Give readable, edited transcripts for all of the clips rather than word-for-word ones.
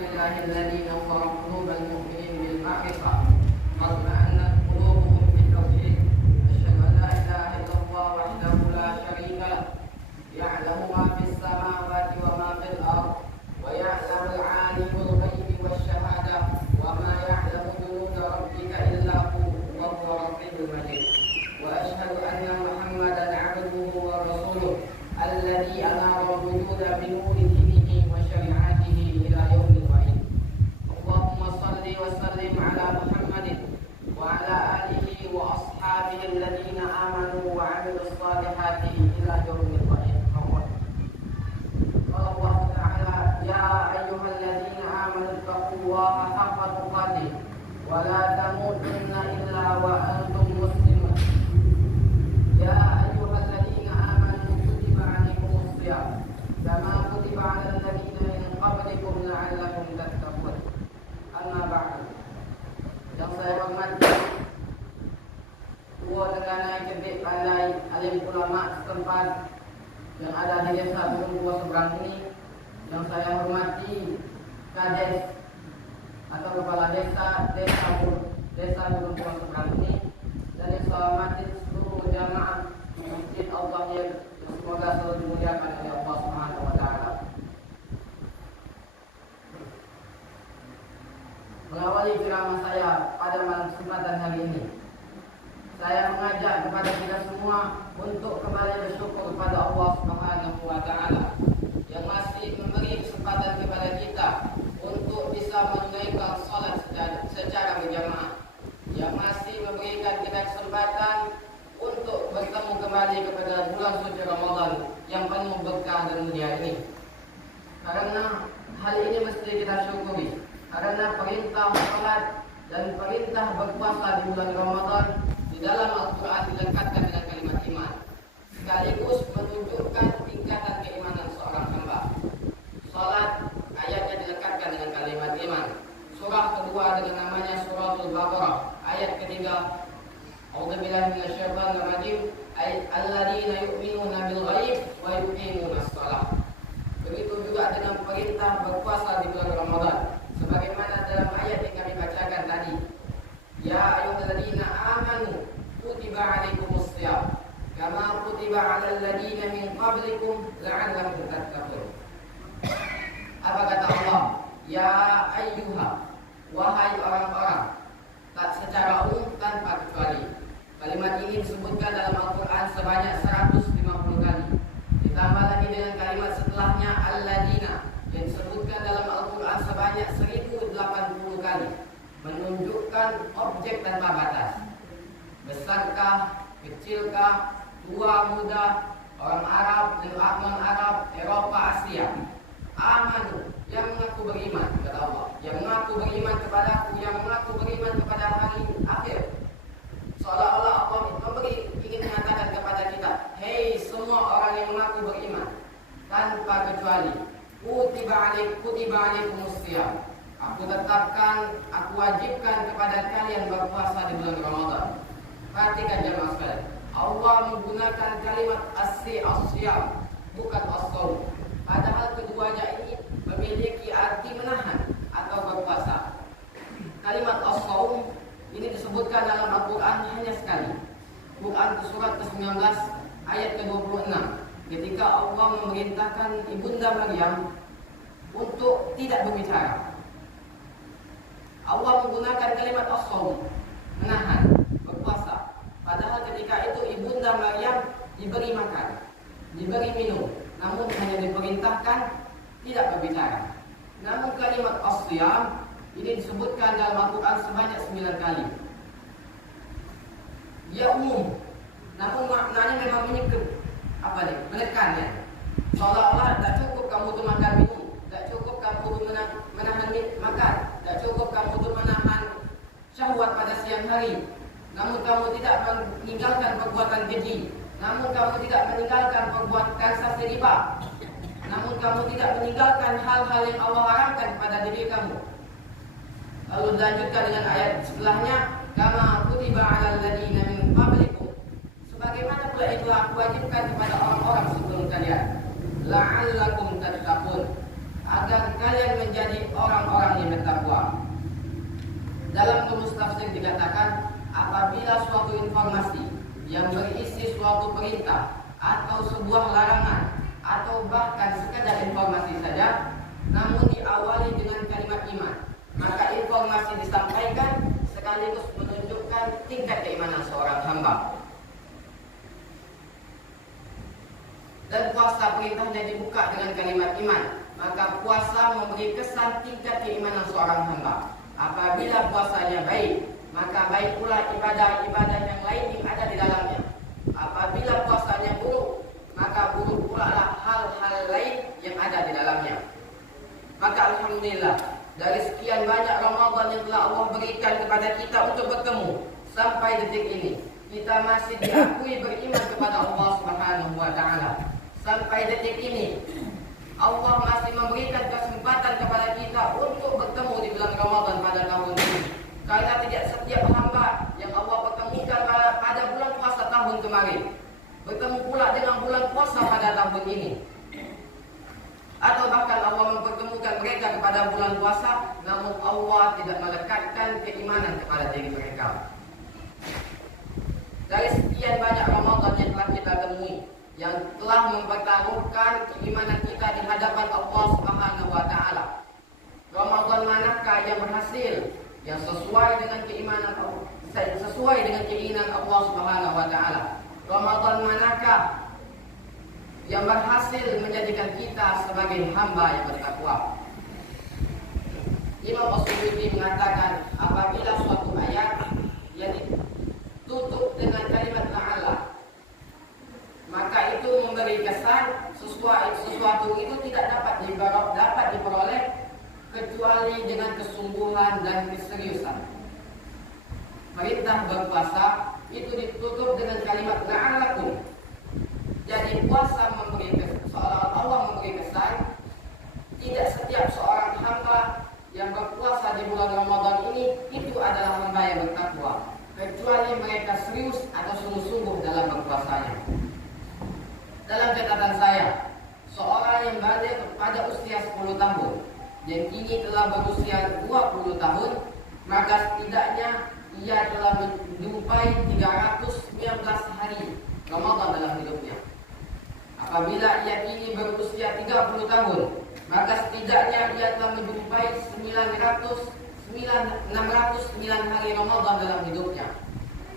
لله الذي نصر قلوب المؤمنين بالمعرفة واطمأنت قلوبهم بالتوحيد. أشهد أن لا إله إلا الله وحده لا شريك له يعلم ما في السماوات وما في الأرض ويعلم العالم الغيب والشهادة وما يعلم جنود ربك إلا هو وهو الرقيب المجيد. وأشهد أن محمدا عبده ورسوله الذي أنار الوجود بنور دينه وشريعته إلى يوم الوعيد. اللهم صل وسلم على محمد وعلى آله وأصحابه الذين آمنوا وعملوا الصالحات إلى يوم الوعيد. قال الله تعالى: يا أيها الذين آمنوا اتقوا الله حق تقاته ولا تموتن إلا وأنتم مسلمون. يا أيها الذين آمنوا كتب عليكم الصيام كما كتب على الذين من قبلكم لعلكم تتقون. Amma ba'du. Yang saya hormati Tua Tenggana cerdik pandai alim ulama setempat yang ada di desa Gunung Tua seberang ini. Yang saya hormati Kades atau kepala desa Gunung Tua seberang ini, dan yang saya hormati seluruh jamaah Masjid Allah yang semoga selalu dimuliakan oleh Allah Subhanahu wa taala. Mengawali ceramah saya pada malam kesempatan hari ini, saya mengajak kepada kita semua untuk kembali bersyukur kepada Allah Subhanahu wa taala yang masih memberi kesempatan kepada kita untuk bisa menunaikan salat secara berjamaah, yang masih memberikan kita kesempatan untuk bertemu kembali kepada bulan suci Ramadan yang penuh berkah dan mulia ini. Karena hal ini mesti kita syukuri, karena perintah salat dan perintah berpuasa di bulan Ramadan di dalam Al-Quran dilekatkan dengan kalimat iman, sekaligus menunjukkan tingkatan keimanan seorang hamba. Salat ayatnya dilekatkan dengan kalimat iman. Surah kedua dengan namanya Suratul Baqarah, ayat ketiga, A'udzubillahi minasyaitonir rajim, alladzina yu'minuna bil ghaib wa yuqimunas shalah. Begitu juga dengan perintah berpuasa di bulan Ramadan, sebagaimana dalam ayat yang kami bacakan tadi. Ya ayyuhalladzina amanu kutiba alaikumus shiyam kama kutiba alal ladzina min qablikum la'allakum tattaqun. Apa kata Allah? Ya ayyuha, wahai orang-orang, tak secara umum tanpa kecuali. Kalimat ini disebutkan dalam Al-Quran sebanyak 150 kali. Ditambah lagi dengan kalimat setelahnya alladzina yang disebutkan dalam Al-Quran sebanyak 1080 kali, menunjukkan objek tanpa batas. Besarkah, kecilkah, tua, muda, orang Arab dan non-Arab, Eropa, Asia, amanu, yang mengaku beriman, kata Allah, yang mengaku beriman kepadaku, yang mengaku beriman kepada hari akhir. Seolah-olah Allah ingin mengatakan kepada kita, hei semua orang yang mengaku beriman, tanpa kecuali, kutiba alaikumus shiyam, aku tetapkan, aku wajibkan kepada kalian berpuasa di bulan Ramadan. Perhatikan jemaah sekalian, Allah menggunakan kalimat as-shiyam, bukan as-shaum. Padahal keduanya ini memiliki arti menahan atau berpuasa. Kalimat as-shaum ini disebutkan dalam Al-Quran hanya sekali. Quran surat ke-19 ayat ke-26, ketika Allah memerintahkan Ibunda Maryam untuk tidak berbicara. Allah menggunakan kalimat as-shaum, menahan, berpuasa. Padahal ketika itu Ibunda Maryam diberi makan, diberi minum, namun hanya diperintahkan tidak berbicara. Namun kalimat as-shiyam ini disebutkan dalam Al-Quran sebanyak 9 kali. Dia umum, namun maknanya memang menekannya. Seolah-olah tak cukup kamu untuk makan minum, tak cukup kamu untuk menahan makan, tak cukup kamu untuk menahan syahwat pada siang hari. Namun kamu tidak meninggalkan perbuatan keji, namun kamu tidak meninggalkan perbuatan transaksi riba, namun kamu tidak meninggalkan hal-hal yang Allah haramkan kepada diri kamu. Lalu dilanjutkan dengan ayat setelahnya, kama kutiba alal ladzina min qablikum, sebagaimana pula itu aku wajibkan kepada orang-orang sebelum kalian, la'allakum tattaqun, agar kalian menjadi orang-orang Dalam tulis tafsir dikatakan, apabila suatu informasi yang berisi suatu perintah atau sebuah larangan atau bahkan sekadar informasi saja, namun diawali dengan kalimat iman, maka informasi disampaikan sekaligus menunjukkan tingkat keimanan seorang hamba. Dan puasa perintahnya dibuka dengan kalimat iman, maka puasa memberi kesan tingkat keimanan seorang hamba. Apabila puasanya baik, maka baik pula ibadah-ibadah yang lain yang ada di dalamnya. Apabila puasanya buruk, maka buruk pula lah hal-hal lain yang ada di dalamnya. Maka alhamdulillah, dari sekian banyak Ramadan yang telah Allah berikan kepada kita untuk bertemu sampai detik ini, kita masih diakui beriman kepada Allah Subhanahu wa taala. Sampai detik ini Allah masih memberikan kesempatan kepada kita untuk bertemu di bulan Ramadan pada tahun ini. Karena tidak setiap hamba yang Allah pertemukan pada bulan puasa tahun kemarin bertemu pula dengan bulan puasa pada tahun ini. Atau bahkan Allah mempertemukan mereka kepada bulan puasa, namun Allah tidak melekatkan keimanan kepada diri mereka. Dari sekian banyak Ramadan yang telah kita temui, yang telah mempertaruhkan keimanan kita di hadapan Allah Subhanahu wa taala, Ramadan manakah yang berhasil, yang sesuai dengan keimanan Allah, sesuai dengan keinginan Allah Subhanahu wa taala? Ramadan manakah yang berhasil menjadikan kita sebagai hamba yang bertakwa? Imam As-Suyuti mengatakan, apabila suatu ayat yang ditutup dengan kalimat la'alla, maka itu memberi kesan sesuatu itu tidak dapat diperoleh kecuali dengan kesungguhan dan keseriusan. Perintah berpuasa itu ditutup dengan kalimat la'allakum. Jadi puasa seolah Allah memberi kesan tidak setiap seorang hamba yang berpuasa di bulan Ramadan ini itu adalah hamba yang bertakwa, kecuali mereka serius atau sungguh-sungguh dalam berpuasanya. Dalam catatan saya, seorang yang balik pada usia 10 tahun yang kini telah berusia 20 tahun, maka setidaknya ia telah menjumpai 319 hari Ramadan dalam hidupnya. Apabila ia kini berusia 30 tahun, maka setidaknya ia telah menjumpai 609 hari Ramadan dalam hidupnya.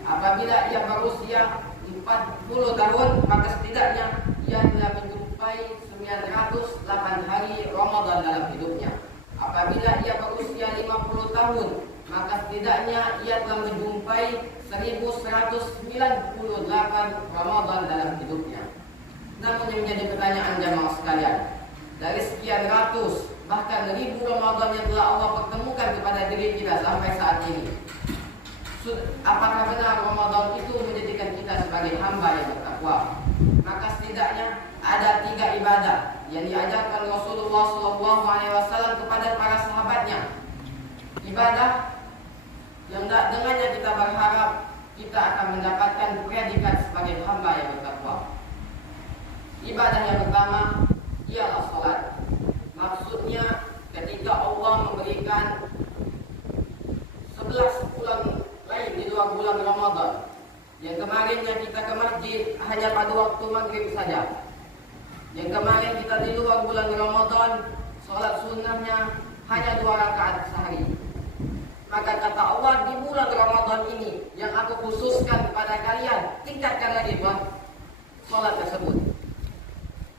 Apabila ia berusia 40 tahun, maka setidaknya ia telah menjumpai 908 hari Ramadan dalam hidupnya. Apabila ia berusia 50 tahun, maka setidaknya ia telah menjumpai 1198 Ramadan dalam hidupnya. Namun yang menjadi pertanyaan jamaah sekalian, dari sekian ratus bahkan ribu Ramadan yang telah Allah pertemukan kepada diri kita sampai saat ini, apakah benar Ramadan itu menjadikan kita sebagai hamba yang bertakwa? Maka setidaknya ada 3 ibadah yang diajarkan Rasulullah SAW kepada para sahabatnya. Ibadah yang dengannya kita berharap kita akan mendapatkan predikat sebagai hamba yang bertakwa. Ibadah yang pertama ialah salat. Maksudnya ketika Allah memberikan 11 bulan lain di 2 bulan Ramadan, yang kemarinnya kita ke masjid hanya pada waktu maghrib saja, yang kemarin kita di luar bulan Ramadan salat sunnahnya hanya 2 rakaat sehari. Maka kata Allah, di bulan Ramadan ini yang aku khususkan kepada kalian, tingkatkan lagi salat tersebut.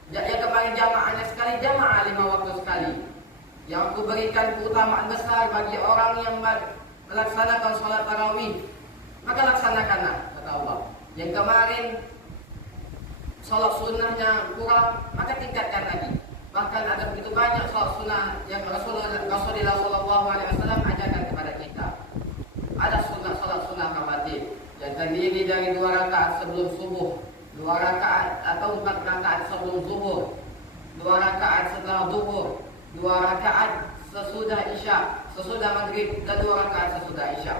Yang kemarin jamaahnya sekali, jamaah 5 waktu sekali. Yang aku berikan keutamaan besar bagi orang yang melaksanakan sholat tarawih, maka laksanakanlah, kata Allah. Yang kemarin sholat sunnahnya kurang, maka tingkatkan lagi. Bahkan ada begitu banyak sholat sunnah yang Rasulullah SAW ajarkan kepada kita. Ada sholat sunnah rawatib yang terdiri dari 2 rakaat sebelum subuh, 2 rakaat atau 4 rakaat sebelum zuhur, 2 rakaat setelah zuhur, 2 rakaat sesudah isya, sesudah maghrib, dan 2 rakaat sesudah isya.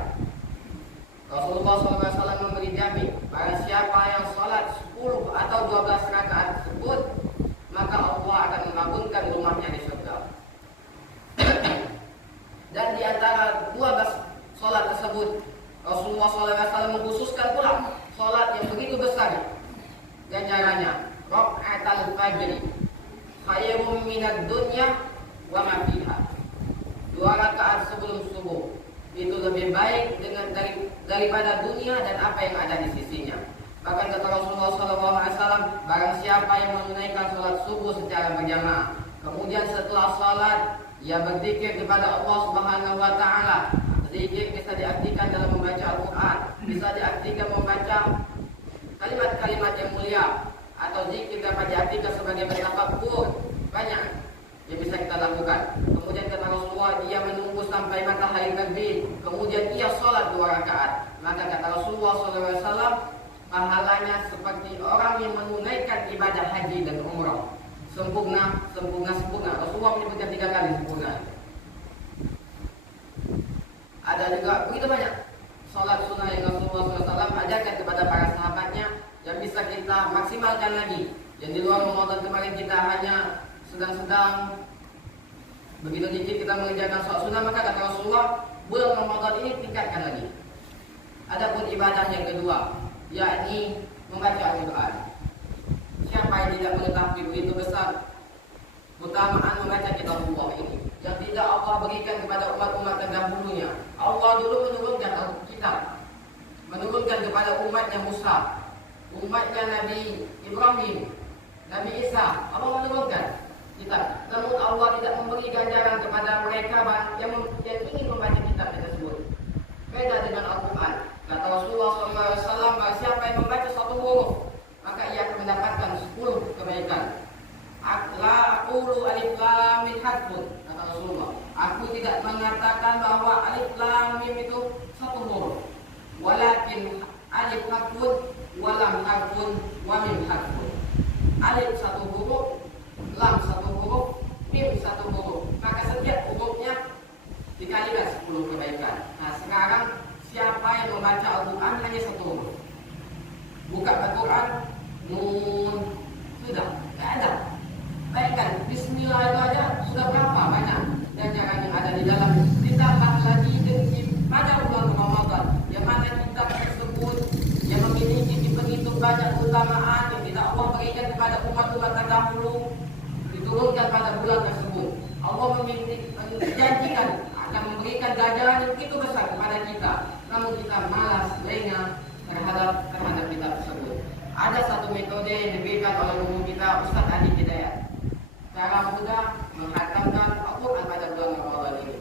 Rasulullah SAW memberi jamin, barang siapa yang salat 10 atau 12 rakaat tersebut, maka Allah akan membangunkan rumahnya di surga. Dan di antara 12 salat Rasulullah SAW mengkhususkan pula salat yang begitu besar ganjarannya. Raka'atul fajri khairun minad dunya wa ma fiha. 2 rakaat sebelum subuh itu lebih baik daripada dunia dan apa yang ada di sisinya. Bahkan kata Rasulullah SAW, barang siapa yang menunaikan sholat subuh secara berjamaah, kemudian setelah sholat ia berzikir kepada Allah Subhanahu Wa Taala. Zikir bisa diartikan dalam membaca Al-Quran, bisa diartikan membaca kalimat-kalimat yang mulia, atau zikir dapat diartikan sebagai bertafakkur. Banyak yang bisa kita lakukan. Kemudian kata Rasulullah, dia menunggu sampai matahari terbit, kemudian ia sholat 2 rakaat. Maka kata Rasulullah SAW, pahalanya seperti orang yang menunaikan ibadah haji dan umrah. Sempurna. Rasulullah menyebutkan 3 kali sempurna. Ada juga begitu banyak sholat sunnah yang Rasulullah SAW ajarkan kepada para sahabatnya yang bisa kita maksimalkan lagi. Yang di luar Ramadan kemarin kita hanya sedang-sedang begitu dikit kita mengerjakan sholat sunnah, maka kata Rasulullah, bulan Ramadan ini tingkatkan lagi. Adapun ibadah yang kedua, yakni membaca Al-Quran. Siapa yang tidak mengetahui begitu besar keutamaan membaca kitabullah ini yang tidak Allah berikan kepada umat-umat terdahulunya. Allah dulu menurunkan Alkitab, menurunkan kepada umatnya Musa, umatnya Nabi Ibrahim, Nabi Isa. Allah menurunkan kitab, namun Allah tidak memberi ganjaran kepada mereka yang ingin membaca kitab tersebut. Beda dengan Al-Quran. Kata Rasulullah SAW, siapa yang membaca 1 huruf, maka ia akan mendapatkan 10 kebaikan. La aqulu alif lam mim harfun, kata Rasulullah. Aku tidak mengatakan bahwa alif lam mim itu 1 huruf. Walakin alif harfun, wa lam harfun, wa mim harfun. Alif 1 huruf, lam 1 huruf, mim 1 huruf. Maka setiap hurufnya dikalikan 10 kebaikan. Nah, sekarang siapa yang membaca Al-Quran hanya 1 huruf, buka Al-Quran, nun, sudah, tidak ada. Baikkan, bismillah itu aja sudah berapa banyak ganjaran yang ada di dalam. Ditambah lagi pada bulan Ramadan, yang mana kitab tersebut yang memiliki begitu banyak keutamaan yang tidak Allah berikan kepada umat-umat terdahulu, diturunkan pada bulan tersebut. Allah menjanjikan akan memberikan ganjaran yang begitu besar kepada kita, namun kita malas lengah terhadap kitab tersebut. Ada satu metode yang diberikan oleh guru kita, Ustaz Adi Hidayat, cara mudah menghatamkan Al-Quran pada bulan Ramadan ini.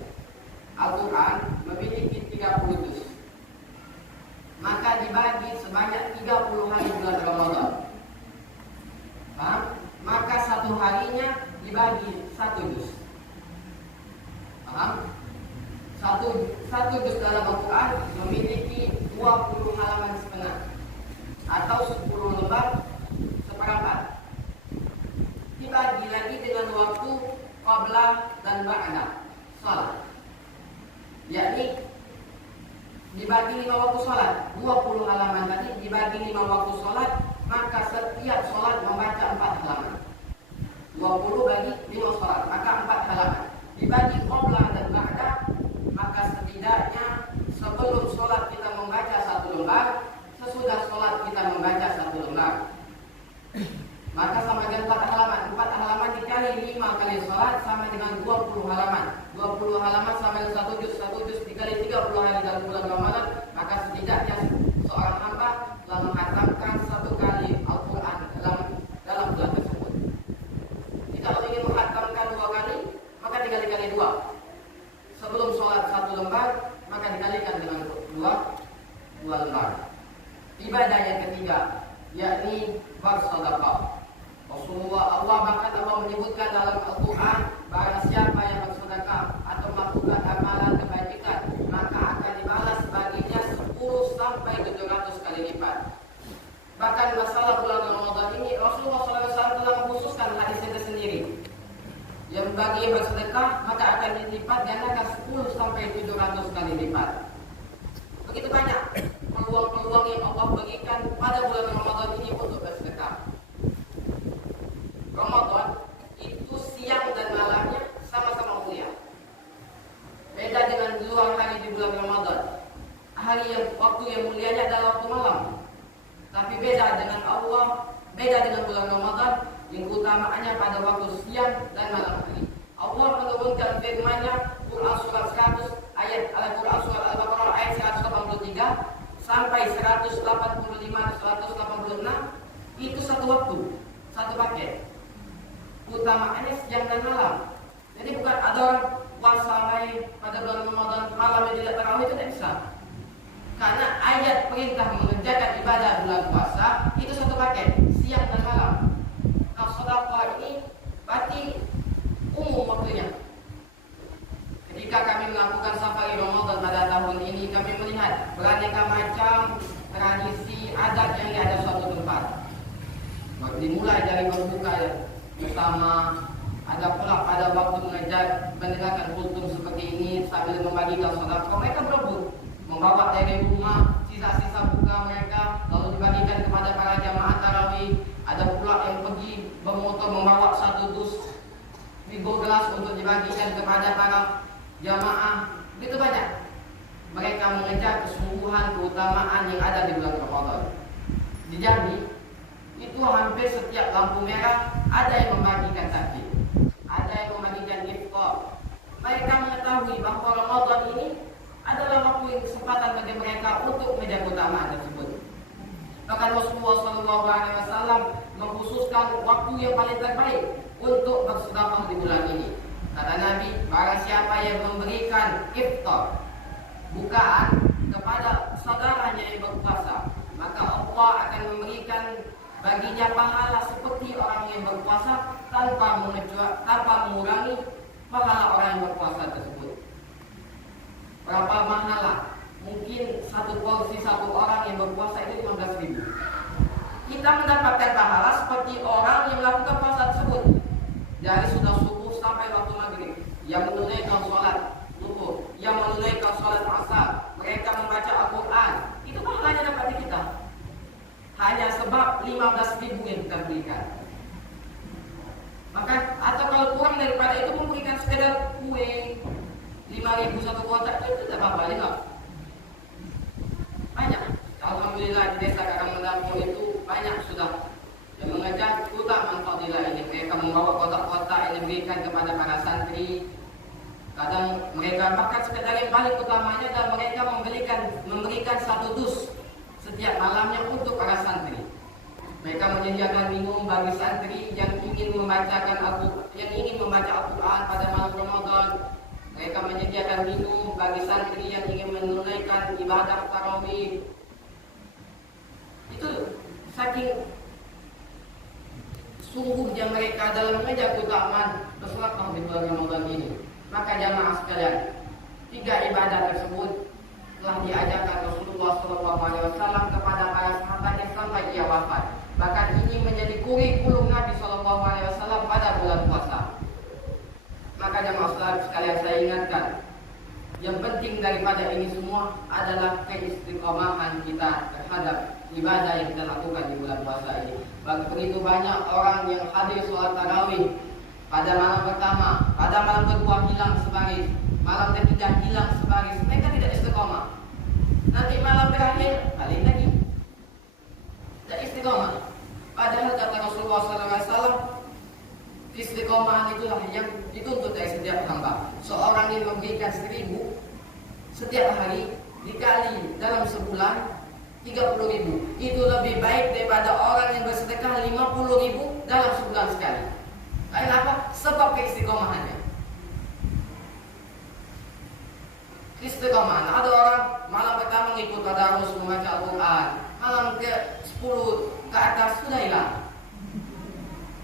Al-Quran memiliki 30 juz, maka dibagi sebanyak 30 hari bulan Ramadan. Maka 1 harinya dibagi 1 juz. Paham? Satu juz dalam Al-Quran memiliki 20 halaman setengah atau 10 lembar seperempat. Dibagi lagi dengan waktu qabla dan ba'da salat, yakni dibagi 5 waktu salat. 20 halaman tadi dibagi 5 waktu salat, maka setiap salat membaca 4 halaman. 20 bagi 5 salat, maka 4 halaman. Dibagi qabla dan ba'da, maka setidaknya sebelum salat kita membaca 1 lembar, sesudah salat kita membaca 1 lembar. Maka sama dengan 4 halaman. 4 halaman dikali 5 kali salat sama dengan 20 halaman. 20 halaman sama dengan 1 juz. 1 juz dikali 30 hari dalam bulan Ramadan, maka setidaknya seorang hamba telah menghatamkan 1 kali Al-Quran dalam bulan tersebut. Jika ingin menghatamkan 2 kali, maka dikali 2. Sebelum salat 1 lembar, maka dikalikan dengan 2 lembar. Ibadah yang ketiga, yakni bersedekah. Rasulullah, Allah bahkan Allah menyebutkan dalam Al-Quran, barang siapa yang bersedekah atau melakukan amalan kebajikan, maka akan dibalas baginya 10 sampai 700 kali lipat. Bahkan masalah bulan Ramadan ini Rasulullah SAW telah mengkhususkan hadis itu sendiri, yang bagi yang bersedekah maka akan dilipat gandakan 10 sampai 700 kali lipat. Begitu banyak peluang-peluang yang Allah berikan pada bulan Ramadan ini untuk bersedekah. Ramadan itu siang dan malamnya sama-sama mulia. Beda dengan 2 hari di bulan Ramadan. Waktu yang Beda dengan bulan Ramadan yang keutamaannya pada waktu siang dan malam hari. Allah menurunkan firman-Nya Quran surat 100 ayat Al-Quran surat Al-Baqarah ayat 183 sampai 185 186 itu satu waktu, satu paket. Utamaannya siang dan malam. Jadi bukan ada orang puasa pada bulan Ramadan malamnya tidak tarawih, itu tidak bisa. Karena ayat perintah mengerjakan ibadah bulan puasa itu satu paket, siang dan malam. Nah, sedekah ini berarti umum waktunya. Ketika kami melakukan safari Ramadan pada tahun ini, kami melihat beraneka macam tradisi adat yang ada di suatu tempat. Dimulai dari berbuka bersama, ada pula pada waktu mendengarkan khutbah seperti ini sambil membagikan sedekah, mereka berebut membawa dari rumah sisa-sisa buka mereka lalu dibagikan kepada para jamaah tarawih. Ada pula yang pergi bermotor membawa satu dus ribu gelas untuk dibagikan kepada para jamaah. Begitu banyak mereka mengejar kesungguhan keutamaan yang ada di bulan Ramadan. Di Jambi itu hampir setiap lampu merah ada yang membagikan takjil, ada yang membagikan iftar. Mereka mengetahui bahwa Ramadan ini adalah waktu yang kesempatan bagi mereka untuk menjaga keutamaan tersebut. Bahkan Rasulullah SAW mengkhususkan waktu yang paling terbaik untuk bersedekah di bulan ini. Kata Nabi, barang siapa yang memberikan iftar, bukaan kepada saudaranya yang berpuasa, maka Allah akan memberikan baginya pahala seperti orang yang berpuasa tanpa mengurangi pahala orang yang berpuasa tersebut. Berapa pahala? Mungkin satu porsi satu orang yang berpuasa itu 15.000. Kita mendapatkan pahala seperti orang yang melakukan puasa tersebut dari sudah subuh sampai waktu maghrib, yang menunaikan sholat zuhur, yang menunaikan sholat asar, mereka membaca Al-Quran. Itu pahalanya dapat kita. Hanya sebab 15.000 yang kita berikan. Maka atau kalau kurang daripada itu memberikan sekedar kue 5.000 satu kotak itu tidak apa-apa juga. Banyak. Alhamdulillah di desa Karangmendangkung itu banyak sudah yang mengajar keutamaan fadilah ini. Mereka membawa kotak-kotak yang diberikan kepada para santri. Kadang mereka bahkan sekedar yang paling utamanya dan mereka memberikan satu dus setiap malamnya untuk para santri. Mereka menyediakan minum bagi santri yang ingin membaca Al-Quran pada malam Ramadan. Mereka menyediakan minum bagi santri yang ingin menunaikan ibadah tarawih. Itu saking sungguhnya mereka dalam mengejar keutamaan bersedekah di bulan Ramadan ini. Maka jamaah sekalian, 3 ibadah tersebut telah diajarkan Rasulullah SAW kepada para sahabatnya sampai ia wafat. Bahkan ini menjadi kurikulum Nabi SAW pada bulan puasa. Maka jamaah sekalian, saya ingatkan, yang penting daripada ini semua adalah keistiqomahan kita terhadap ibadah yang kita lakukan di bulan puasa ini. Begitu banyak orang yang hadir sholat tarawih pada malam pertama, pada malam kedua hilang sebaris, malam ketiga hilang sebaris. Mereka tidak istiqomah. Nanti malam terakhir balik lagi, tidak istiqomah. Padahal kata Rasulullah SAW, istiqomahan itulah yang dituntut dari setiap hamba. Seorang yang memberikan 1.000 setiap hari dikali dalam sebulan 30.000, itu lebih baik daripada orang yang bersedekah 50.000 dalam sebulan sekali. Kenapa? Sebab keistiqomahannya. Istiqomah. Ada orang malam pertama mengikut tadarus membaca Al-Quran, malam ke-10 ke atas sudah hilang.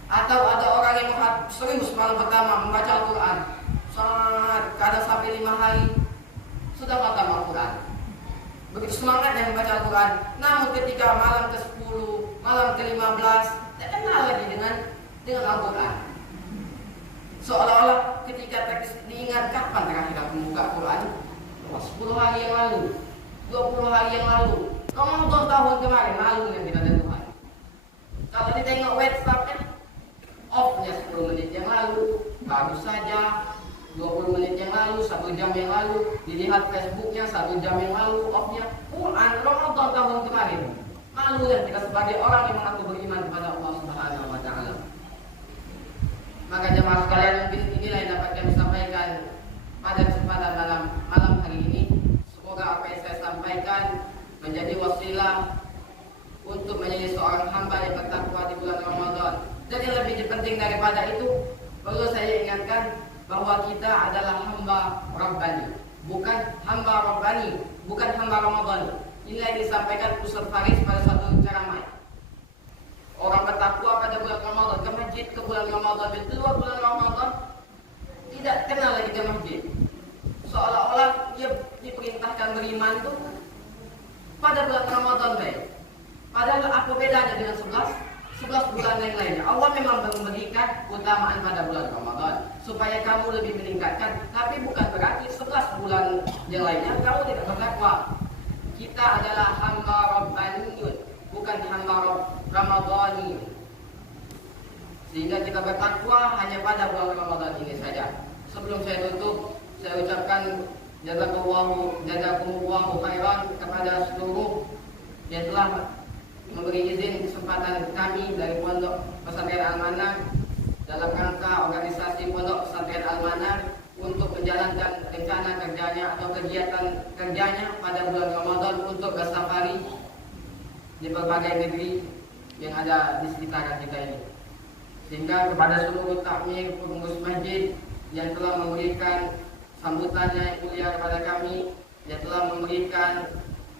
Atau ada orang yang serius malam pertama membaca Al-Quran, kadang sampai 5 hari sudah khatam Al-Quran. Begitu semangatnya membaca Al-Quran. Namun ketika malam ke-10, malam ke-15 tidak kenal lagi dengan Al-Quran. Seolah-olah ketika diingat kapan terakhir aku membuka Quran, 10 hari yang lalu, 20 hari yang lalu, Ramadan tahun kemarin lalu yang kita ada Tuhan. Kalau ditengok WhatsApp-nya, off-nya 10 menit yang lalu, baru saja 20 menit yang lalu, 1 jam yang lalu, dilihat Facebook-nya 1 jam yang lalu, off-nya Quran Ramadan tahun kemarin. Malu ya kita sebagai orang yang mengaku beriman kepada Allah Subhanahu wa taala. Maka jemaah sekalian, mungkin inilah yang dapat kami sampaikan pada kesempatan malam hari ini. Semoga apa yang saya sampaikan menjadi wasilah untuk menjadi seorang hamba yang bertakwa di bulan Ramadan. Dan yang lebih penting daripada itu, perlu saya ingatkan bahwa kita adalah hamba Rabbani, bukan hamba Rabbani, bukan hamba Ramadan. Inilah yang disampaikan Ustaz Faris pada suatu ceramah. Orang bertakwa pada bulan Ramadan, ke masjid ke bulan Ramadan, di luar bulan Ramadan tidak kenal lagi ke masjid. Seolah-olah dia diperintahkan beriman itu pada bulan Ramadan baik. Padahal apa bedanya dengan 11 bulan yang lainnya? Allah memang memberikan keutamaan pada bulan Ramadan supaya kamu lebih meningkatkan, tapi bukan berarti 11 bulan yang lainnya kamu tidak bertakwa. Kita adalah hamba Rabbaniyun, bukan hamba Ramadhani. Sehingga kita bertakwa hanya pada bulan Ramadan ini saja. Sebelum saya tutup, saya ucapkan jazakumullahu khairan kepada seluruh yang telah memberi izin kesempatan kami dari Pondok Pesantren Al-Manaf dalam rangka organisasi Pondok Pesantren Al-Manaf untuk menjalankan rencana kerjanya atau kegiatan kerjanya pada bulan Ramadan untuk bersafari di berbagai negeri yang ada di sekitaran kita ini. Sehingga kepada seluruh takmir, pengurus masjid yang telah memberikan sambutannya yang mulia kepada kami, yang telah memberikan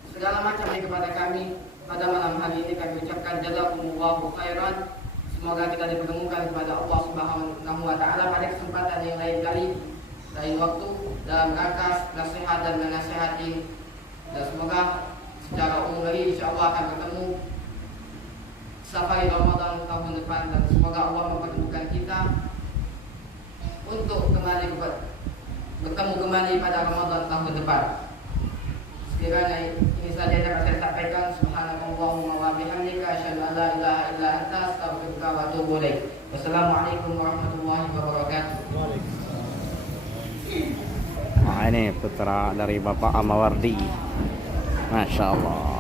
segala macamnya kepada kami pada malam hari ini, kami ucapkan jazakumullahu khairan. Semoga kita dipertemukan kepada Allah Subhanahu wa taala pada kesempatan yang lain kali, lain waktu, dalam rangka nasihat dan menasihati. Dan semoga secara umum lagi insyaallah akan bertemu safari Ramadan tahun depan, dan semoga Allah mempertemukan kita untuk bertemu kembali pada Ramadan tahun depan. Sekiranya ini saja yang dapat saya sampaikan. Subhanallahumma wa bihamdika asyhadu an la ilaha illa anta astaghfiruka wa atubu ilaik. Wassalamualaikum warahmatullahi wabarakatuh. Nah, ini putra dari Bapak Amawardi. Masya Allah.